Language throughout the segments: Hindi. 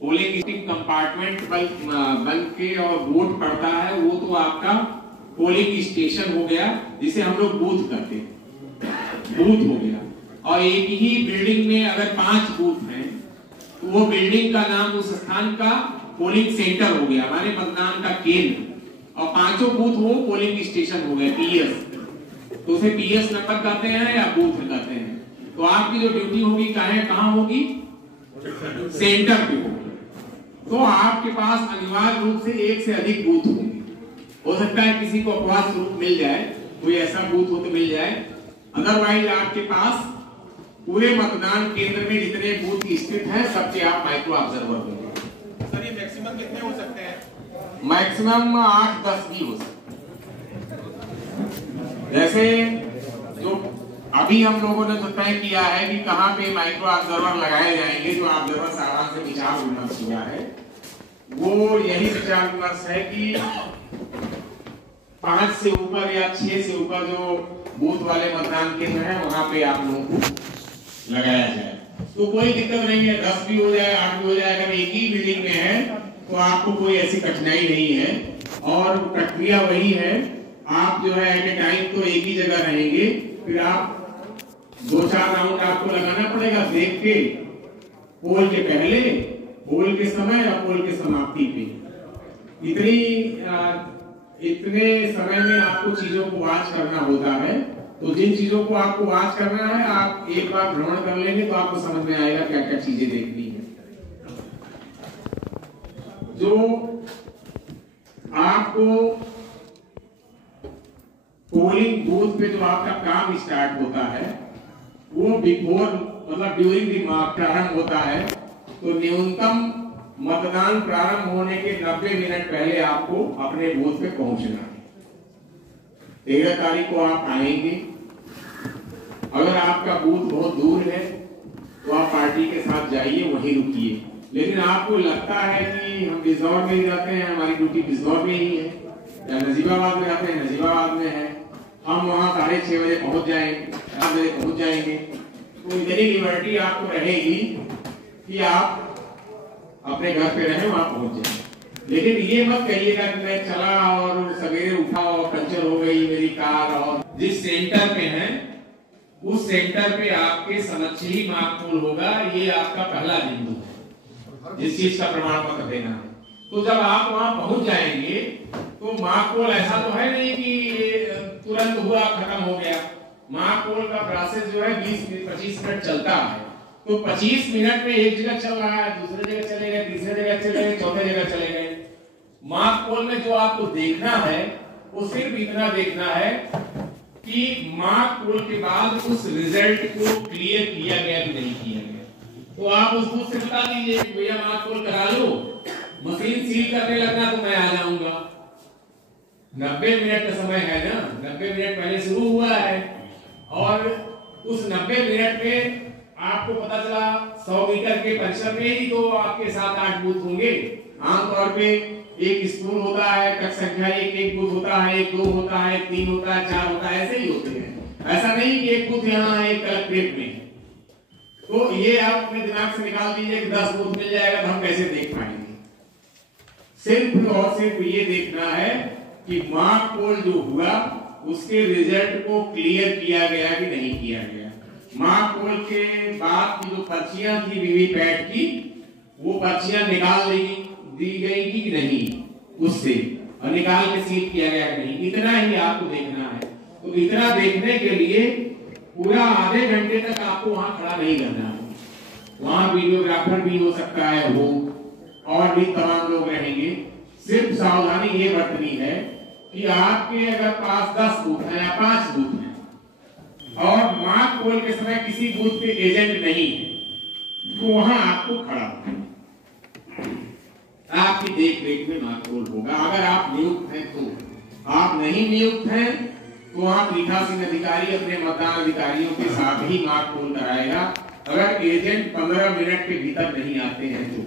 पोलिंग कंपार्टमेंट बन के और वोट पड़ता है, वो तो आपका पोलिंग स्टेशन हो गया, जिसे हम लोग बूथ कहते हैं, बूथ हो गया। और एक ही बिल्डिंग में अगर 5 बूथ हैं तो वो बिल्डिंग का नाम उस स्थान का पोलिंग सेंटर हो गया, हमारे मतदान का केंद्र। और 5 बूथ वो पोलिंग स्टेशन हो गए, पीएस। तो उसे पीएस नंबर कहते हैं या बूथ कहते हैं। तो आपकी जो ड्यूटी होगी कहाँ होगी? सेंटर पे होगी। तो आपके पास अनिवार्य रूप से 1 से अधिक बूथ होंगे। हो सकता है किसी को अपवाद स्वरूप मिल जाए, कोई ऐसा बूथ हो तो मिल जाए, अदरवाइज आपके पास पूरे मतदान केंद्र में जितने बूथ स्थित हैं सबके आप माइक्रो ऑब्जर्वर होंगे। सर ये मैक्सिमम कितने हो सकते हैं? मैक्सिमम 8-10 भी हो सकते हैं। जैसे जो अभी हम लोगों ने तो तय किया है कि कहाँ पे माइक्रो ऑब्जर्वर लगाए जाएंगे, जो ऑब्जर्वर साहब से विचार विमर्श हुआ है, वो यही विचार विमर्श है कि 5 से ऊपर या 6 से ऊपर जो बूथ वाले मतदान केंद्र हैं वहां पे आप लोगों को लगाया जाए। तो कोई दिक्कत नहीं है, 10 भी हो जाए, 8 भी हो जाए। अगर एक ही बिल्डिंग में है तो आपको कोई ऐसी कठिनाई नहीं है। और प्रक्रिया वही है, आप जो है एट ए टाइम तो एक ही जगह रहेंगे, फिर आप 2-4 राउंड आपको लगाना पड़ेगा देख के, पोल के पहले, पोल के समय और पोल के समाप्ति पे। इतने समय में आपको चीजों को वॉच करना होता है। तो जिन चीजों को आपको वॉच करना है, आप एक बार भ्रमण कर लेंगे तो आपको समझ में आएगा क्या क्या चीजें देखनी है। जो आपको पोलिंग बूथ पे जो आपका काम स्टार्ट होता है वो बिफोर मतलब ड्यूरिंग द प्रारंभ होता है। तो न्यूनतम मतदान प्रारंभ होने के 90 मिनट पहले आपको अपने बूथ पे पहुंचना है। 13 तारीख को आप आएंगे। अगर आपका बूथ बहुत दूर है तो आप पार्टी के साथ जाइए, वहीं रुकिए। लेकिन आपको लगता है कि हम बिजनौर में ही रहते हैं, हमारी ड्यूटी बिजनौर में ही है, या नजीबाबाद में रहते हैं, नजीबाबाद में है, हम वहां 6:30 बजे पहुंच जाएंगे, 7 बजे पहुंच जाएंगे। तो इतनी लिबर्टी आपको रहेगी कि आप अपने घर पे रहे, वहां पहुंच जाए। लेकिन ये मत कहिएगा कि मैं चला और सवेरे उठा और पंचर हो गई मेरी कार। और जिस सेंटर पे है उस सेंटर पे आपके समक्ष ही मार्कपोल होगा। ये आपका पहला बिंदु है जिस चीज का प्रमाण पत्र देना है। तो जब आप वहां पहुंच जाएंगे तो मार्कपोल ऐसा तो है नहीं कि तुरंत हुआ खत्म हो गया। मार्कपोल का प्रोसेस जो है 20-25 मिनट चलता है। तो 25 मिनट में एक जगह चल रहा है, दूसरे जगह चले गए, तीसरे जगह चले गए, चौथे जगह चले गए। मार्कपोल में जो आपको देखना है वो सिर्फ इतना देखना है कि मार्कपोल के बाद उस रिजल्ट को क्लियर किया गया कि नहीं किया गया। तो आप उस बूथ से बता दीजिए कि भैया मार्कपोल करा लो, मशीन सील करने लगना तो मैं आ जाऊंगा। 90 मिनट का समय है ना, 90 मिनट पहले शुरू हुआ है। और उस 90 मिनट में आपको पता चला 100 मीटर के परिसर में ही तो आपके 7-8 बूथ होंगे। आमतौर पे एक स्कूल होता है, कक्ष संख्या 1 बूथ होता है, 1-2 होता है, 3 होता है, 4 होता है, ऐसे ही होते हैं। ऐसा नहीं कि एक बूथ यहाँ है, एक कलेक्ट्रेट में। तो ये आप अपने दिमाग से निकाल दीजिए कि 10 बूथ मिल जाएगा तो हम कैसे देख पाएंगे। सिर्फ और सिर्फ ये देखना है कि मार्कपोल जो हुआ उसके रिजल्ट को क्लियर किया गया कि नहीं किया गया। मार्कपोल के बाद की जो पर्चियां थी वीवीपैट की, वो पर्चियां निकाल दी गई कि नहीं उससे, और निकाल के सील किया गया कि नहीं, इतना ही आपको देखना है। तो इतना देखने के लिए पूरा आधे घंटे तक आपको वहां खड़ा नहीं करना है। वहां वीडियोग्राफर भी हो सकता है वो, और भी तमाम लोग रहेंगे। सिर्फ सावधानी ये बरतनी है कि आपके अगर पास 10 बूथ है या 5 बूथ है और मार्कपोल के समय किसी बूथ पे एजेंट नहीं है तो वहां आपको खड़ा आपकी देख रेख में मार्कपोल होगा। अगर आप नियुक्त हैं तो, आप नहीं नियुक्त हैं तो वहां पीठासीन अधिकारी अपने मतदान अधिकारियों के साथ ही मार्कपोल कराएगा। अगर एजेंट 15 मिनट के भीतर नहीं आते हैं तो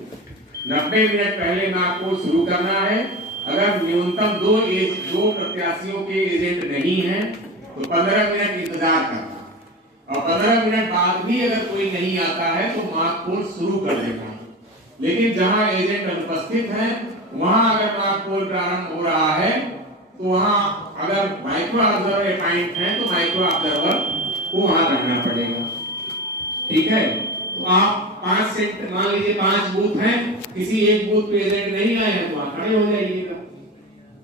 90 मिनट पहले मार्कपोल शुरू करना है। अगर न्यूनतम 2 प्रत्याशियों के एजेंट नहीं है तो 15 मिनट इंतजार करना, और 15 मिनट बाद भी अगर कोई नहीं आता है तो मार्कपोल शुरू कर देना। लेकिन जहां एजेंट अनुपस्थित है वहां अगर मॉक पोल प्रारंभ हो रहा है तो वहां अगर माइक्रो ऑब्जर्वर अपॉइंट है तो माइक्रो ऑब्जर्वर को वहां रहना पड़ेगा। ठीक है, तो आप 5 सेट मान लीजिए 5 बूथ हैं, किसी एक बूथ पे एजेंट नहीं आए हैं तो वहां खड़े हो जाइएगा।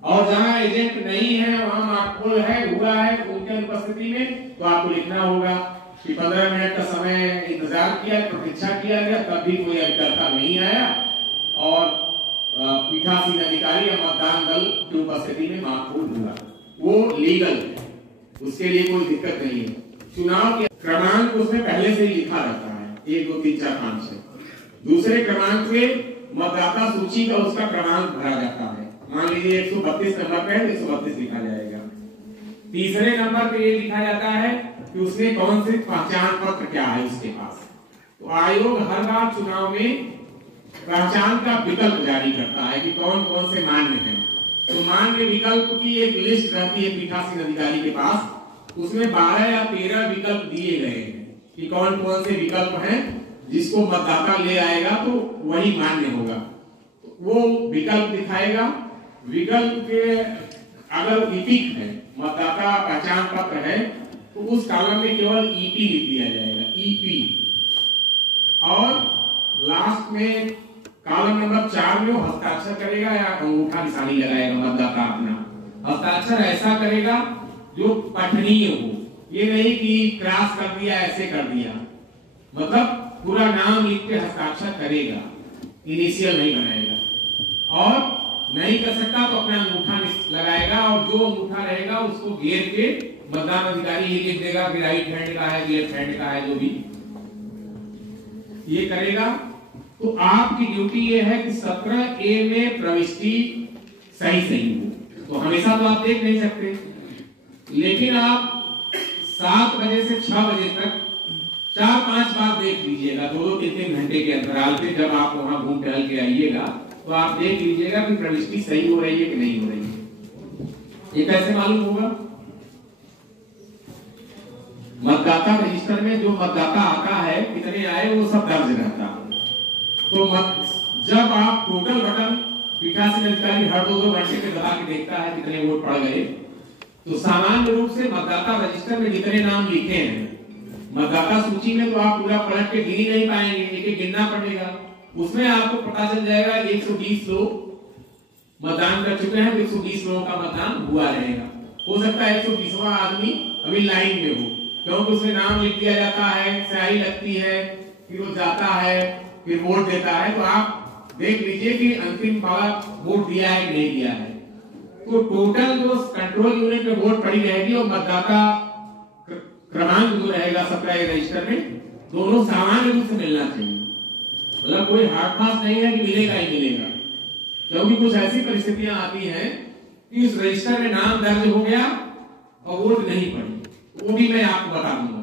और जहां एजेंट नहीं है वहां मॉक पोल है हुआ है तो उनकी अनुपस्थिति में तो आपको लिखना होगा कि 15 मिनट का समय इंतजार किया, प्रतीक्षा किया गया, तब भी कोई अभिकर्ता नहीं आया और पीठासीन अधिकारी या मतदान दल की उपस्थिति में मॉक पोल हुआ, वो लीगल है, उसके लिए कोई दिक्कत नहीं है। चुनाव के क्रमांक उसमें पहले से ही लिखा रहता है 1 2 3 4 5 6। दूसरे क्रमांक पे मतदाता सूची का उसका क्रमांक भरा जाता है। मान लीजिए 132 नंबर पे है तो 132 लिखा जाएगा। तीसरे नंबर पे ये लिखा जाता है कि उसने कौन से पहचान पत्र क्या है उसके पास। तो आयोग हर बार चुनाव में पहचान का विकल्प जारी करता है कि कौन कौन से मान्य हैं। तो मान्य विकल्प की एक लिस्ट रहती है पीठासीन अधिकारी के पास, उसमें 12 या 13 विकल्प दिए गए हैं कि कौन कौन से विकल्प हैं जिसको मतदाता ले आएगा तो वही मान्य होगा। तो वो विकल्प दिखाएगा। विकल्प के अगर ईपिक है, मतदाता पहचान पत्र है, तो उस कॉलम में केवल ईपी लिख दिया जाएगा, ईपी। और लास्ट में कॉलम नंबर 4 में वो हस्ताक्षर करेगा या अंगूठा निशानी लगाएगा मतदाता अपना। हस्ताक्षर ऐसा करेगा जो पठनीय हो, ये नहीं कि क्रॉस कर दिया ऐसे कर दिया, मतलब पूरा नाम लिख के हस्ताक्षर करेगा, इनिशियल नहीं बनाएगा। और नहीं कर सकता तो अपना अंगूठा लगाएगा और जो अंगूठा रहेगा उसको घेर के मतदान अधिकारी ही लिख देगा कि राइट हैंड का है, लेफ्ट हैंड का है, जो भी ये करेगा। तो आपकी ड्यूटी ये है कि 17A में प्रविष्टि सही हो। तो हमेशा तो आप देख नहीं सकते, लेकिन आप 7 बजे से 6 बजे तक 4-5 बार देख लीजिएगा, 2-3 घंटे के अंतराल पे। जब आप वहां घूम टहल के आइएगा तो आप देख लीजिएगा कि प्रविष्टि सही हो रही है कि नहीं हो रही है। ये कैसे मालूम होगा? मतदाता रजिस्टर में जो मतदाता आता है, कितने आए, वो सब दर्ज रहता है। तो जब आप टोटल बटन पीठासीन अधिकारी हर 2-2 घंटे में दबा के देखता है कितने वोट पड़ गए, तो सामान्य रूप से मतदाता रजिस्टर में जितने नाम लिखे हैं मतदाता सूची में तो आप पूरा पलट के गिन ही नहीं पाएंगे, एक-एक गिनना पड़ेगा। उसमें आपको पता चल जाएगा 120 लोग मतदान कर चुके हैं, 120 लोगों का मतदान हुआ रहेगा। हो सकता है 120वां आदमी अभी लाइन में हो, क्योंकि उसमें नाम लिख दिया जाता है, स्याही लगती है, फिर वो जाता है, फिर वोट देता है। तो आप देख लीजिए कि अंतिम वाला वोट दिया है कि नहीं दिया है। तो टोटल जो कंट्रोल यूनिट में वोट पड़ी रहेगी और मतदाता क्रमांक जो रहेगा 17A रजिस्टर में, दोनों सामान्य रूप से मिलना चाहिए। मतलब कोई हार्ड फास्ट नहीं है कि मिलेगा ही मिलेगा, क्योंकि कुछ ऐसी परिस्थितियां आती हैं कि इस रजिस्टर में नाम दर्ज हो गया और वोट नहीं पड़ी, वो भी मैं आपको बता दूंगा।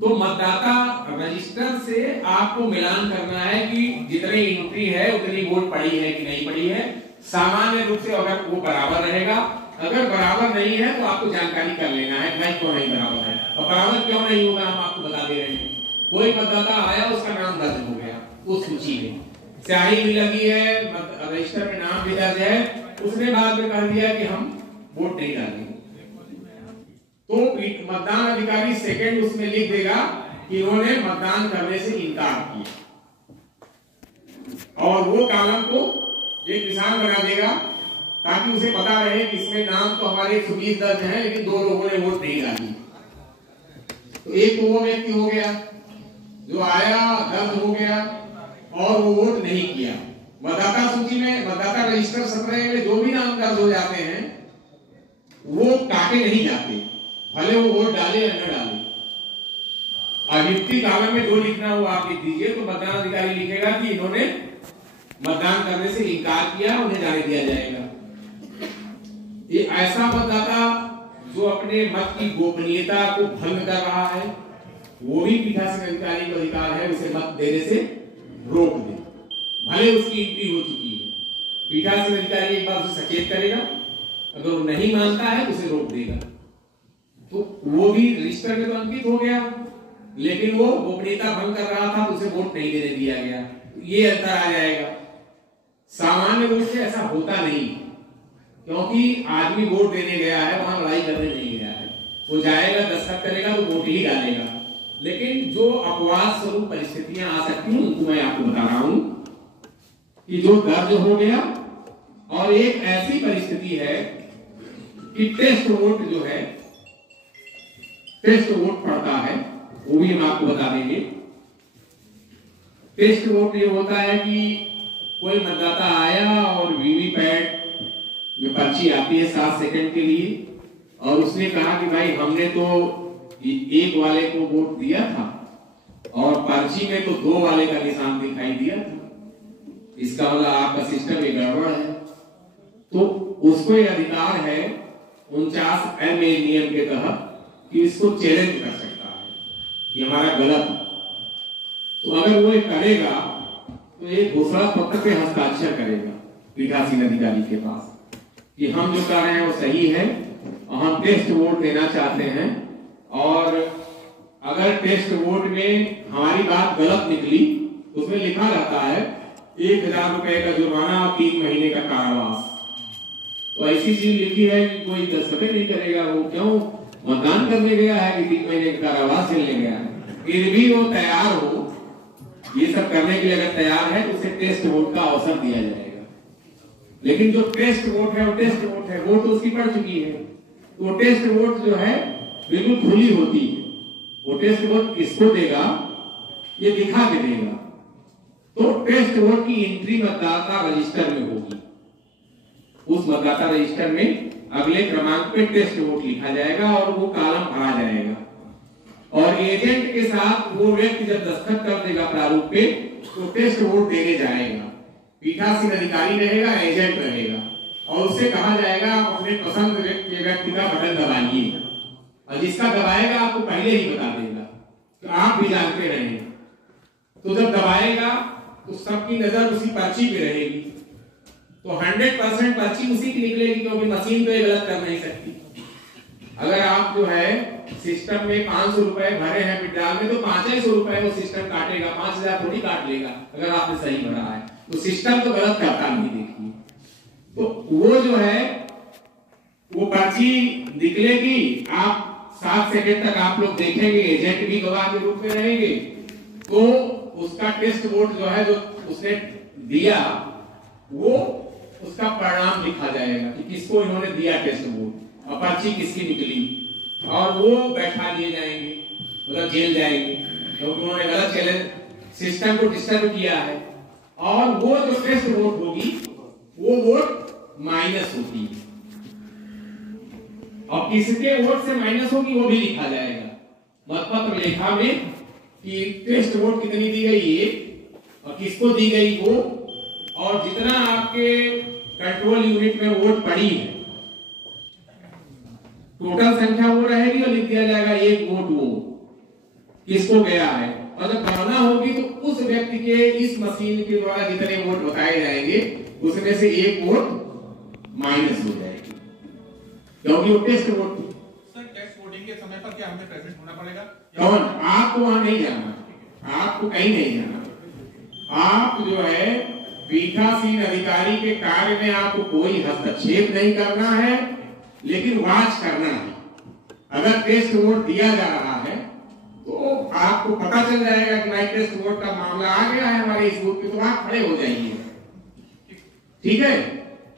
तो मतदाता रजिस्टर से आपको मिलान करना है कि जितनी एंट्री है उतनी वोट पड़ी है कि नहीं पड़ी है। सामान्य रूप से अगर वो बराबर रहेगा, अगर बराबर नहीं है तो आपको जानकारी कर लेना है भाई क्यों नहीं बराबर है, और बराबर क्यों नहीं होगा हम आपको बता दे रहे हैं। कोई मतदाता आया, उसका नाम दर्ज हो गया उस सूची में, स्याही भी लगी है, रजिस्टर में नाम भी दर्ज है, उसने बाद में कह दिया कि हम वोट नहीं डालेंगे, तो मतदान अधिकारी सेकंड उसमें लिख देगा कि इन्होंने मतदान करने से इनकार किया, और वो कॉलम को एक निशान बना देगा ताकि उसे पता रहे कि इसमें नाम तो हमारे 120 दर्ज है, लेकिन 2 लोगों ने वोट नहीं डाली। तो एक तो वो व्यक्ति हो गया जो आया, दर्ज हो गया और वो वोट नहीं किया। मतदाता सूची में, मतदाता रजिस्टर 17 में जो भी नाम दर्ज हो जाते हैं वो काटे नहीं जाते, भले वो वोट डाले या न डाले। अभियुक्ति कॉलम में जो लिखना हो आप लिख दीजिए, तो मतदान अधिकारी लिखेगा कि इन्होंने मतदान करने से इनकार किया, उन्हें जाने दिया जाएगा। ये ऐसा मतदाता जो अपने मत की गोपनीयता को भंग कर रहा है, वो भी पीठासीन अधिकारी का अधिकार है उसे मत देने से रोक दे, भले उसकी एंट्री हो चुकी है। पीठासीन अधिकारी एक बार उसे सचेत करेगा, अगर वो नहीं मानता है तो उसे रोक देगा। तो वो भी रजिस्टर में तो अंकित हो गया, लेकिन वो गोपनीयता भंग कर रहा था तो उसे वोट नहीं देने दिया गया, ये अंतर आ जाएगा। सामान्य रूप से ऐसा होता नहीं, क्योंकि आदमी वोट देने गया है, वहां लड़ाई करने नहीं गया है। वो जाएगा, दस्तखत करेगा तो वोट ही डालेगा। लेकिन जो अपवाद स्वरूप परिस्थितियां आ सकती हैं उनको मैं आपको बता रहा हूं कि जो दर्ज हो गया, और एक ऐसी परिस्थिति है कि टेस्ट वोट जो है, टेस्ट वोट पड़ता है, वो भी हम आपको बता देंगे। टेस्ट वोट ये होता है कि कोई मतदाता आया और वीवीपैट में पर्ची आती है 7 सेकंड के लिए, और उसने कहा कि भाई हमने तो एक वाले को वोट दिया था और पर्ची में तो 2 वाले का निशान दिखाई दिया था, इसका मतलब आपका सिस्टम ये गड़बड़ है। तो उसको ये अधिकार है 49M नियम के तहत कि इसको चैलेंज कर सकता है कि हमारा गलत है। तो अगर वो ये करेगा तो एक घोषणा पत्र पे हस्ताक्षर करेगा पीठासीन अधिकारी के पास कि हम जो कर रहे हैं वो सही है और हम टेस्ट वोट देना चाहते हैं, और अगर टेस्ट वोट में हमारी बात गलत निकली तो उसमें लिखा रहता है 1000 रुपए का जुर्माना और 3 महीने का कारावास। तो ऐसी चीज लिखी है कि कोई दस्तखत नहीं करेगा, वो क्यों मतदान करने गया है कि 3 महीने का कारावास झेलने गया है। फिर भी वो तैयार हो ये सब करने के लिए, अगर तैयार है तो उसे टेस्ट वोट का अवसर दिया जाएगा। लेकिन जो टेस्ट वोट है वो टेस्ट वोट है, वोट तो उसकी पड़ चुकी है। तो टेस्ट वोट जो है बिल्कुल खुली होती है। वो टेस्ट वोट किसको देगा ये दिखा के देगा। तो टेस्ट वोट की एंट्री मतदाता रजिस्टर में होगी, उस मतदाता रजिस्टर में अगले क्रमांक पे टेस्ट वोट लिखा जाएगा और वो कॉलम भरा जाएगा, और एजेंट के साथ वो व्यक्ति जब दस्तखत कर देगा प्रारूप पे तो टेस्ट वोट देने जाएगा। पीठासीन अधिकारी रहेगा, एजेंट रहेगा, और उससे कहा जाएगा आप अपने पसंद के व्यक्ति का बटन दबाइए, और जिसका दबाएगा आपको पहले ही बता देगा तो आप भी जानते रहेंगे। तो जब दबाएगा तो सबकी नजर उसी पर्ची पे रहेगी, तो 100% पर्ची उसी की निकलेगी, क्योंकि मशीन तो ये गलत कर नहीं सकती। अगर आप जो है सिस्टम में 500 रुपए भरे हैं विड्रॉल में, तो 500 रुपए वो सिस्टम काटेगा, 5000 थोड़ी काट लेगा अगर आपने सही भरा है। तो सिस्टम तो गलत करता नहीं, देखिए। तो वो जो है वो पर्ची निकलेगी, आप 7 सेकंड तक आप लोग देखेंगे, एजेंट भी गवाह के रूप में रहेंगे। तो उसका टेस्ट वोट जो है जो उसने दिया वो उसका परिणाम लिखा जाएगा कि किसको इन्होंने दिया टेस्ट वोट और पर्ची किसकी निकली, और वो बैठा लिए जाएंगे, मतलब जेल जाएंगे, क्योंकि उन्होंने गलत चैलेंज सिस्टम को डिस्टर्ब किया है। और वो जो टेस्ट वोट होगी वो वोट माइनस होती है, और किसके वोट से माइनस होगी वो भी लिखा जाएगा मतपत्र लेखा में कि टेस्ट वोट कितनी दी गई ये और किसको दी गई वो, और जितना आपके कंट्रोल यूनिट में वोट पड़ी है टोटल संख्या वो रहेगी, और लिख दिया जाएगा एक वोट वो किसको गया है। और जब गणना होगी तो उस व्यक्ति के इस मशीन के द्वारा जितने वोट बताए जाएंगे उसमें से एक वोट माइनस हो जाएगी, क्योंकि वो टेस्ट वोट थी। सर टेस्ट वोटिंग के समय पर क्या हमें प्रेजेंट होना पड़ेगा? कौन? आपको वहां नहीं जाना, आपको कहीं नहीं जाना। आप जो है पीठासीन अधिकारी के कार्य में आपको कोई हस्तक्षेप नहीं करना है, लेकिन वाच करना है। अगर टेस्ट वोट दिया जा रहा है तो आपको पता चल जाएगा कि भाई टेस्ट वोट का मामला आ गया है हमारे इस बूथ पे, तो आप खड़े हो जाइए, ठीक है,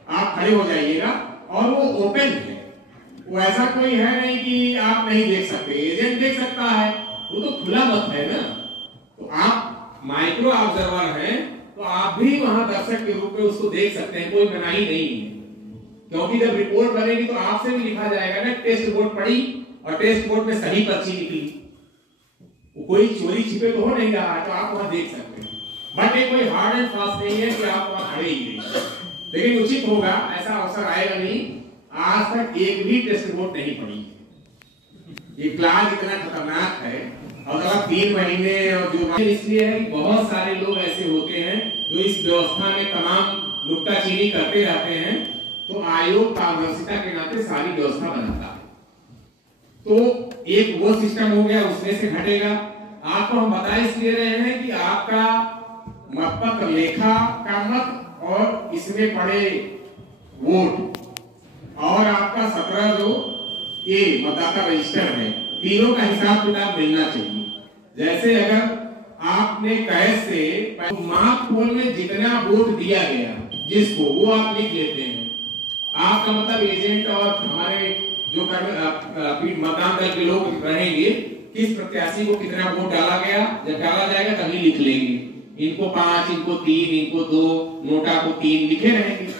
आप खड़े हो जाइएगा। और वो ओपन है, वो ऐसा कोई है नहीं कि आप नहीं देख सकते, एजेंट देख सकता है, वो तो खुला मत है ना। तो आप माइक्रो ऑब्जर्वर हैं तो आप भी वहां दर्शक के रूप में उसको देख सकते हैं, कोई मनाही नहीं है। क्योंकि जब रिपोर्ट बनेगी तो आपसे भी लिखा जाएगा ना टेस्ट वोट पड़ी और टेस्ट वोट में सही पर्ची निकली, कोई चोरी छिपे तो हो नहीं रहा है, तो आप वहां देख सकते हैं। बट ये कोई हार्ड एंड फास्ट नहीं है कि आप वहां खड़े ही नहीं, लेकिन उचित होगा, ऐसा अवसर आएगा नहीं। आज तक एक भी टेस्ट वोट नहीं पड़ी। ये क्लास इतना खतरनाक है, और अगर 3 महीने और जो इसलिए है कि बहुत सारे लोग ऐसे होते हैं जो इस व्यवस्था में तमाम नुक्ताचीनी करते रहते हैं, तो आयोग पारदर्शिता के नाते सारी व्यवस्था बनाता है। तो एक वो सिस्टम हो गया, उसमें से घटेगा। आपको हम बता इसलिए रहे हैं कि आपका मतपत्र लेखा का मत और इसमें पड़े वोट और आपका 17 जो ये मतदाता रजिस्टर है, तीनों का हिसाब किताब मिलना चाहिए। जैसे अगर आपने कैश से मार्क पोल में जितना वोट दिया गया जिसको, वो आप लिख लेते हैं। आपका मतलब एजेंट और हमारे जो मतदान दल के लोग रहेंगे, किस प्रत्याशी को कितना वोट डाला गया, जब डाला जाएगा तभी लिख लेंगे। इनको 5, इनको 3, इनको 2, नोटा को 3 लिखे रहेंगे।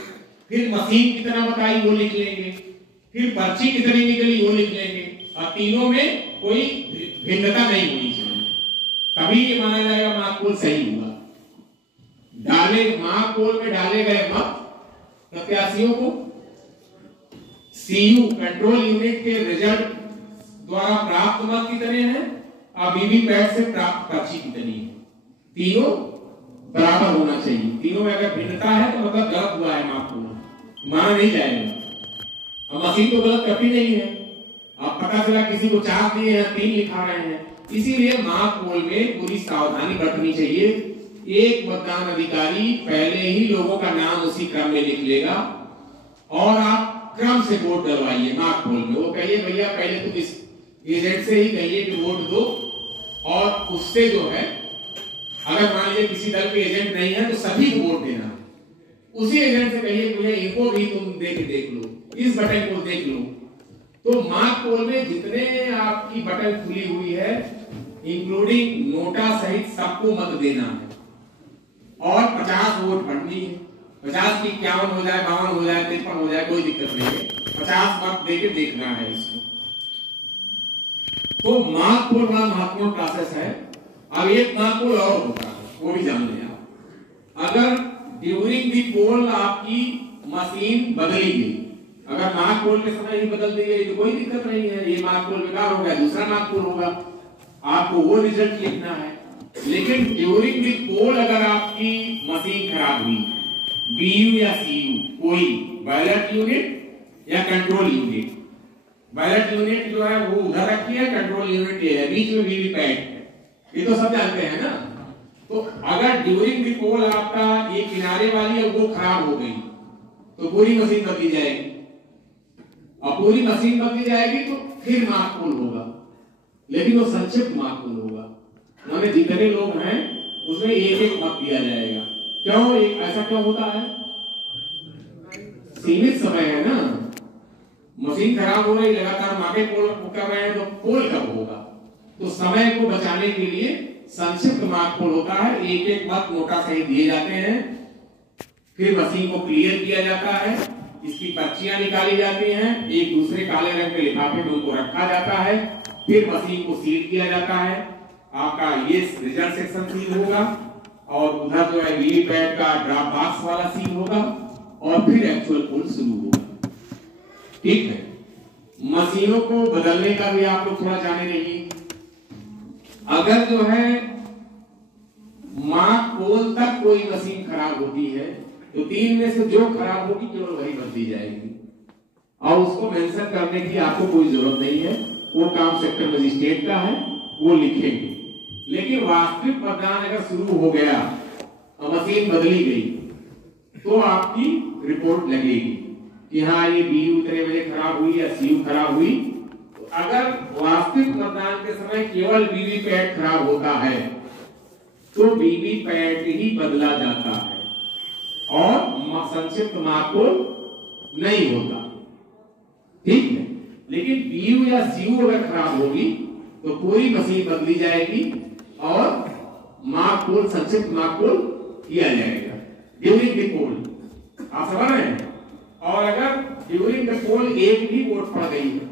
फिर मशीन कितना बताई वो लिख लेंगे, फिर पर्ची कितनी निकली वो लिख लेंगे, और तीनों में कोई भिन्नता नहीं होनी चाहिए, तभी ये माना जाएगा मार्क पोल सही हुआ। मार्क पोल में डाले गए मत प्रत्याशियों को सीयू कंट्रोल यूनिट के रिजल्ट द्वारा प्राप्त मत कितने हैं और वीवीपैट से प्राप्त पर्ची कितनी है, तीनों बराबर होना चाहिए। तीनों में अगर भिन्नता है तो मतलब गलत हुआ है, मार्क पोल माना नहीं जाएगा। अब मशीन तो गलत करती नहीं है, अब पता चला किसी को 4 दिए हैं, 3 लिखा रहे हैं, इसीलिए मार्क पोल में पूरी सावधानी बरतनी चाहिए। एक मतदान अधिकारी पहले ही लोगों का नाम उसी क्रम में लिख लेगा और आप क्रम से वोट डलवाइए मार्क पोल में। वो कहिए भैया पहले तो इस एजेंट से ही कहिए कि वोट दो, और उससे जो है अगर मान लीजिए किसी दल के एजेंट नहीं है तो सभी को वोट देना, उसी एजेंट से कहिए भैया इनको भी तुम देख लो, इस बटन को देख लो। तो मार्क पोल में जितने आपकी बटन खुली हुई है इंक्लूडिंग नोटा सहित सबको मत देना है, और 50 वोट बढ़नी है। 50 की 51 हो जाए, 52 हो जाए, 53 हो जाए, कोई दिक्कत नहीं है, 50 मत देके देखना है इसको। तो मार्क पोल बड़ा महत्वपूर्ण प्रोसेस है। अब एक मार्क पोल और होता है, वो भी जान लें आप। अगर ड्यूरिंग दी पोल आपकी मशीन बदली गई, अगर मार्क पोल के समय ही बदल दी गई तो कोई दिक्कत नहीं है, ये मार्क पोल बेकार हो गया, दूसरा मार्क पोल होगा, आपको वो रिजल्ट लिखना है। लेकिन ड्यूरिंग दी पोल अगर आपकी मशीन खराब हुई, बीयू या सीयू, कोई बैलेट यूनिट या कंट्रोल यूनिट, बैलेट यूनिट जो है वो उधर रखी है, कंट्रोल यूनिट ये है, बीच में वीवीपैट है, ये तो सब जानते हैं ना। तो अगर ड्यूरिंग दी पोल आपका ये किनारे वाली है वो खराब हो गई तो पूरी मशीन बदली जाएगी, और पूरी मशीन बदली जाएगी तो फिर मार्क पोल होगा, लेकिन वो संक्षिप्त मार्क पोल होगा। माने जितने लोग हैं उसमें एक मत दिया जाएगा। क्यों ऐसा क्यों होता है? सीमित समय है ना, मशीन खराब हो रही, लगातार मार्के पोल कर रहे हैं तो पोल कब होगा? तो समय को बचाने के लिए संक्षिप्त मार्क पोल होता है, एक मत नोटा सहित दिए जाते हैं, फिर मशीन को क्लियर किया जाता है, इसकी पर्चियां निकाली जाती हैं, एक दूसरे काले रंग के लिफाफे में उनको रखा जाता है, फिर मशीन को सील किया जाता है, आपका ये रिजल्ट सेक्शन सील होगा, और उधर जो है वीवीपैट का ड्रॉप बॉक्स वाला सील होगा, और फिर एक्चुअल पोल शुरू होगा। ठीक है, मशीनों को बदलने का भी आप लोग थोड़ा जाने रहिए। अगर जो है मार्क पोल तक कोई मशीन खराब होती है तो 3 में से जो खराब होगी केवल वही बदली जाएगी, और उसको मेंशन करने की आपको कोई जरूरत नहीं है, वो काम सेक्टर मजिस्ट्रेट का है, वो लिखेंगे। लेकिन वास्तविक मतदान अगर शुरू हो गया और मशीन बदली गई तो आपकी रिपोर्ट लगेगी कि हाँ ये बीयू इतने बजे खराब हुई या सीयू खराब हुई। तो अगर वास्तविक मतदान के समय केवल वीवीपैट खराब होता है तो वीवीपैट ही बदला जाता है और संक्षिप्त मार्क पोल नहीं होता। ठीक है, लेकिन बीयू या सीयू अगर खराब होगी तो पूरी मशीन बदली जाएगी और मार्क पोल संक्षिप्त मार्क पोल किया जाएगा ड्यूरिंग द पोल। आप समझ रहे हैं? और अगर ड्यूरिंग द पोल एक भी वोट पड़ गई है,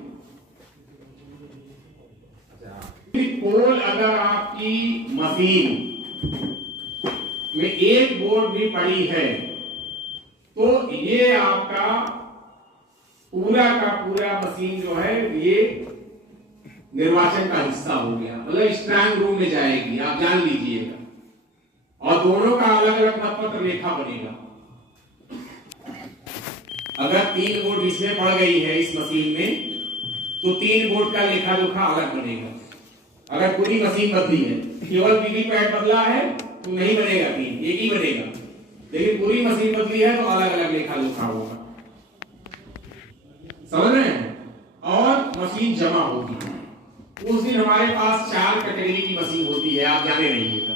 पोल अगर आपकी मशीन में एक वोट भी पड़ी है तो ये आपका पूरा का पूरा मशीन जो है ये निर्वाचन का हिस्सा हो गया, मतलब स्ट्रांग रूम में जाएगी, आप जान लीजिएगा, और दोनों का अलग अलग मतपत्र रेखा बनेगा। अगर 3 वोट इसमें पड़ गई है इस मशीन में तो 3 वोट का लेखा जोखा अलग बनेगा। अगर पूरी मशीन बदली है केवल वीवीपैट बदला है तो नहीं बनेगा पिन, एक ही बनेगा। लेकिन पूरी मशीन बदली है तो अलग अलग लेखा जोखा होगा। समझ रहे हैं? और मशीन जमा होगी। उस दिन हमारे पास 4 कैटेगरी की मशीन होती है, आप जाने रहिएगा।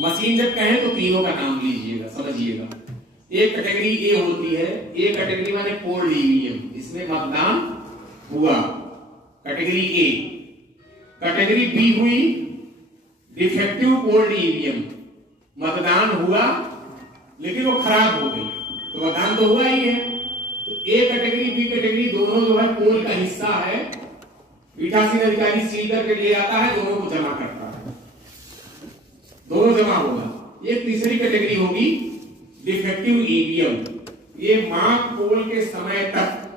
मशीन जब कहें तो तीनों का नाम लीजिएगा, समझिएगा। एक कैटेगरी ए होती है, एक कैटेगरी माने पोल्ड ईवीएम, इसमें मतदान हुआ, कैटेगरी ए। कैटेगरी बी हुई डिफेक्टिव पोल्ड ईवीएम, मतदान हुआ लेकिन वो खराब हो गई, तो मतदान तो हुआ ही है। तो ए कैटेगरी बी कैटेगरी दोनों जो है पोल का हिस्सा है, पीठासीन अधिकारी सील करके ले आता है, दोनों को जमा करता है, दोनों जमा होगा। ये तीसरी कैटेगरी होगी डिफेक्टिव ईवीएम। ये मार्क पोल के समय तक,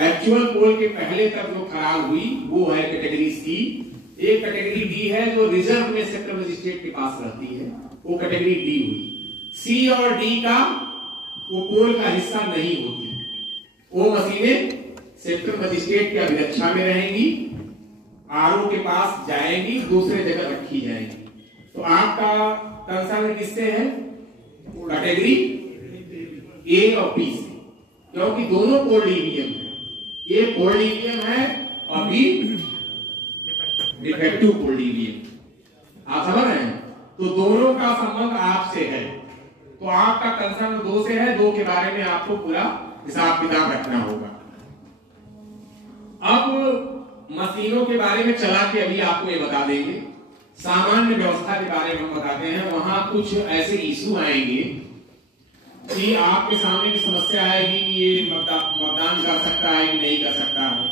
एक्चुअल पोल के पहले तक जो खराब हुई वो है कैटेगरी सी। एक कैटेगरी डी है जो रिजर्व में सेक्टर मजिस्ट्रेट के पास रहती है, वो कैटेगरी डी हुई। सी और डी का वो पोल का हिस्सा नहीं होती, वो मशीनें सेक्टर मजिस्ट्रेट के अभिरक्षा में रहेंगी, आरओ के पास जाएंगी, दूसरे जगह रखी जाएंगी। तो आपका कंसर्न किससे है? कैटेगरी ए और बी से, क्योंकि दोनों पोल्ड ईवीएम है। ये पोल्ड ईवीएम है और बी डिफेक्टिव पोल्ड ईवीएम। आप समझ रहे हैं? तो दोनों का संबंध आपसे है, तो आपका कंसर्न 2 से है, 2 के बारे में आपको पूरा हिसाब किताब रखना होगा। अब मशीनों के बारे में चला के अभी आपको ये बता देंगे, सामान्य व्यवस्था के बारे में हम बताते हैं। वहां कुछ ऐसे इशू आएंगे कि आपके सामने की समस्या आएगी कि ये मतदान कर सकता है कि नहीं कर सकता है।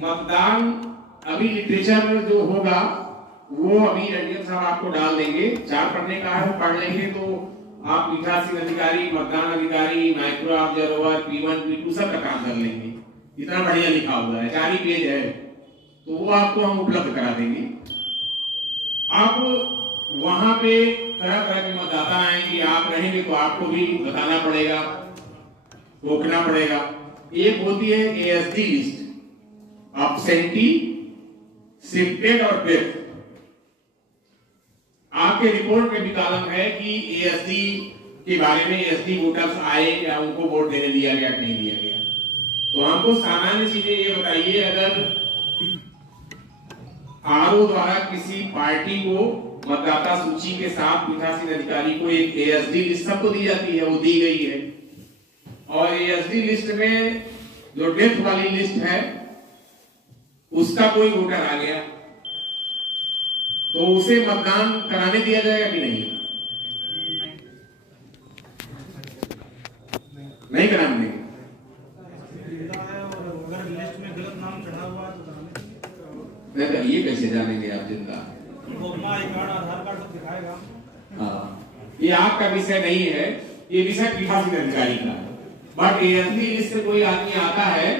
मतदान अभी लिटरेचर जो होगा वो अभी एडीएम साहब आपको डाल देंगे, 4 पढ़ने का है, वो पढ़ लेंगे तो आप पीठासीन अधिकारी, मतदान अधिकारी, माइक्रो ऑब्जर्वर, P1 P2 सब का काम कर लेंगे। इतना बढ़िया लिखा हुआ है, 4 ही पेज है, तो वो आपको हम उपलब्ध करा देंगे। अब वहां पे तरह तरह के मतदाता आएंगे, आप रहेंगे तो आपको भी बताना पड़ेगा, रोकना पड़ेगा। एक होती है एएसडी लिस्ट, एब्सेंटी, शिफ्टेड और डेथ। आपके रिपोर्ट में भी कॉलम है कि एएसडी के बारे में, एएसडी वोटर्स आए या उनको वोट देने दिया गया नहीं दिया गया। तो हमको सामान्य चीजें ये बताइए, अगर आरओ द्वारा किसी पार्टी को मतदाता सूची के साथ पीठासीन अधिकारी को एक एएसडी लिस्ट सबको दी जाती है, वो दी गई है, और एएसडी लिस्ट में जो डेथ वाली लिस्ट है उसका कोई वोटर आ गया तो उसे मतदान कराने दिया जाएगा कि नहीं? नहीं कराने देंगे। ये कैसे जानेंगे आप जिंदा? आधार कार्ड सब दिखाएगा। हाँ, ये आपका विषय नहीं है, ये विषय पीठासीन अधिकारी का है। बट एएसडी लिस्ट से कोई आदमी आता है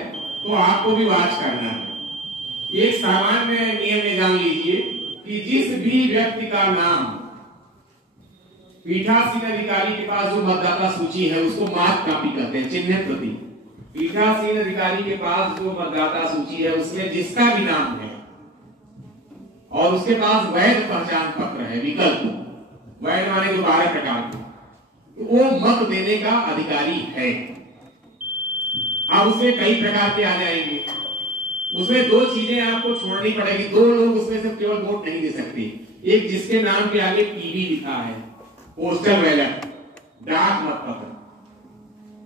तो आपको भी वाच करना है। एक सामान्य नियम में जान लीजिए कि जिस भी व्यक्ति का नाम पीठासीन अधिकारी के पास जो मतदाता सूची है उसको मार्क कॉपी कहते हैं, चिन्ह प्रति। पीठासीन अधिकारी के पास जो मतदाता सूची है उसमें जिसका भी नाम है और उसके पास वैध पहचान पत्र है, विकल्प वैध माने 12 प्रकार के, तो वो मत देने का अधिकारी है। अब उसमें कई प्रकार के आ जाएंगे, उसमें 2 चीजें आपको छोड़नी पड़ेगी। 2 लोग उसमें से केवल वोट नहीं दे सकते। एक जिसके नाम के आगे पीबी लिखा है, पोस्टल बैलेट, डाक मत पत्र,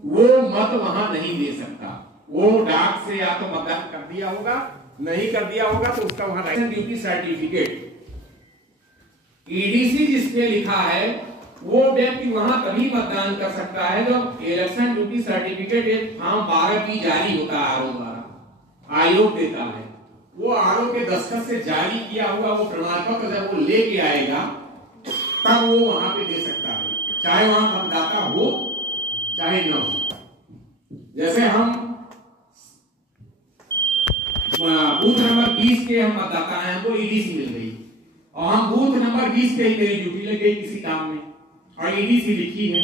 वो मत वहां नहीं दे सकता। वो डाक से या तो मतदान कर दिया होगा, नहीं कर दिया होगा तो उसका वहां इलेक्शन ड्यूटी सर्टिफिकेट, ईडीसी जिसपे लिखा है वो व्यक्ति वहां तभी मतदान कर सकता है जब इलेक्शन ड्यूटी सर्टिफिकेट एक फॉर्म 12B जारी होता है आरओ द्वारा, आयोग देता है। वो आरओ के दस्तखत से जारी किया हुआ वो प्रमाण पत्र जब वो लेके आएगा तब वो वहां पे दे सकता है, चाहे वहां मतदाता हो चाहे न हो। जैसे हम बूथ नंबर 20 के हम मतदाता हैं, हमको ईडीसी मिल गई और हम बूथ नंबर 20 पे ही मेरी ड्यूटी लग गई किसी काम में और ईडीसी लिखी है,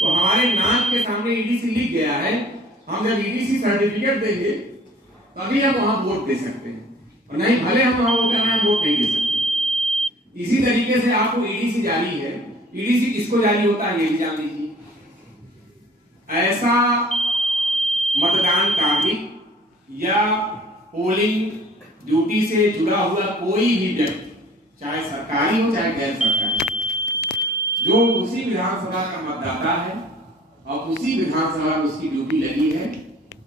तो हमारे नाम के सामने ईडीसी लिख गया है। हम जब ईडीसी सर्टिफिकेट देंगे तभी हम वहां वोट दे सकते हैं। और नहीं भले हम वहां वो कहना है वोट नहीं दे सकते। इसी तरीके से आपको ईडीसी जारी है, ईडीसी किसको जारी होता है ये भी जान लीजिए। ऐसा मतदान कार्मिक या पोलिंग ड्यूटी से जुड़ा हुआ कोई भी व्यक्ति, चाहे सरकारी हो चाहे गैर सरकारी, जो उसी विधानसभा का मतदाता है और उसी विधानसभा में उसकी ड्यूटी लगी है,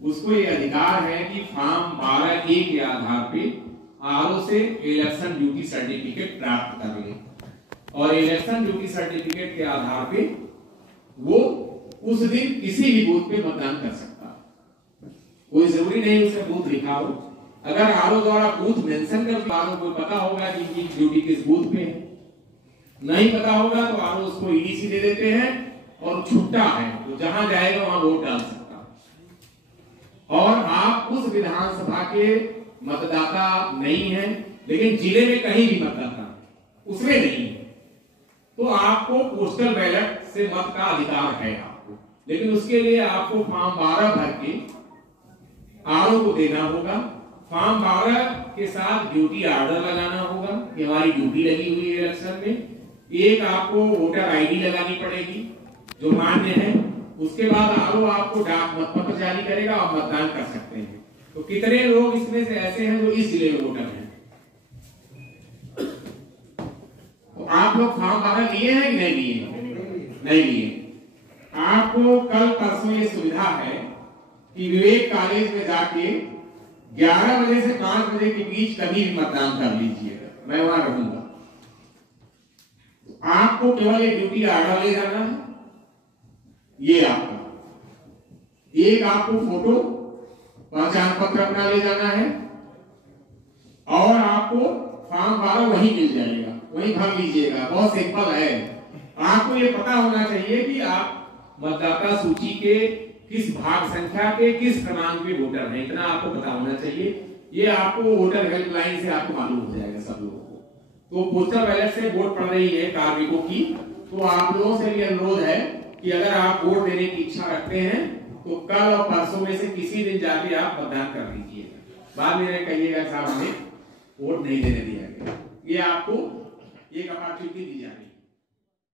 उसको ये अधिकार है कि फॉर्म 12A के आधार पे आरओ से इलेक्शन ड्यूटी सर्टिफिकेट प्राप्त कर ले और इलेक्शन ड्यूटी सर्टिफिकेट के आधार पे वो उस दिन किसी भी बूथ पे मतदान कर सकता है। कोई जरूरी नहीं उसमें बूथ लिखा हो। अगर आरओ द्वारा बूथ मेंशन कर आरओ को पता होगा कि इनकी ड्यूटी किस बूथ पे है, नहीं पता होगा तो आरओ उसको ईडीसी दे देते हैं और छुट्टा है तो जहां जाएगा वहां वोट डाल सकता है। और आप उस विधानसभा के मतदाता नहीं है लेकिन जिले में कहीं भी मतदाता उसमें नहीं है तो आपको पोस्टल बैलेट से मत का अधिकार है आपको, लेकिन उसके लिए आपको फॉर्म 12 भर के आरओ को देना होगा। फॉर्म 12 के साथ ड्यूटी ऑर्डर लगाना होगा कि हमारी ड्यूटी लगी हुई है इलेक्शन में। एक आपको वोटर आईडी लगानी पड़ेगी जो मान्य है। उसके बाद आरओ आपको डाक मतपत्र जारी करेगा और मतदान कर सकते हैं। तो कितने लोग इसमें से ऐसे हैं जो इस जिले में वोटर हैं? तो आप लोग फॉर्म 12 लिए हैं कि नहीं लिए? नहीं लिए। आपको कल परसों ये सुविधा है कि विवेक कॉलेज में जाके 11 बजे से 5 बजे के बीच कभी भी मतदान कर लीजिएगा, मैं वहां रहूंगा। आपको केवल एक ड्यूटी ऑर्डर ले जाना है, ये आपका एक आपको फोटो पहचान पत्र अपना ले जाना है और आपको फॉर्म 12 वहीं मिल जाएगा, वहीं भर लीजिएगा। बहुत सिंपल है। आपको ये पता होना चाहिए कि आप मतदाता सूची के किस भाग संख्या के किस क्रमांक के वोटर हैं, इतना आपको पता होना चाहिए। ये आपको वोटर हेल्पलाइन से आपको मालूम हो जाएगा सब लोगों को। तो पोस्टल बैलेट से वोट पड़ रही है कार्मिकों की, तो आप लोगों से भी अनुरोध है कि अगर आप वोट देने की इच्छा रखते हैं तो कल और परसों में से किसी दिन जाके आप मतदान कर लीजिएगा। बाद में कहिएगा साहब हमें वोट नहीं देने दिया गया। ये आपको एक अपॉर्चुनिटी दी जा रही है।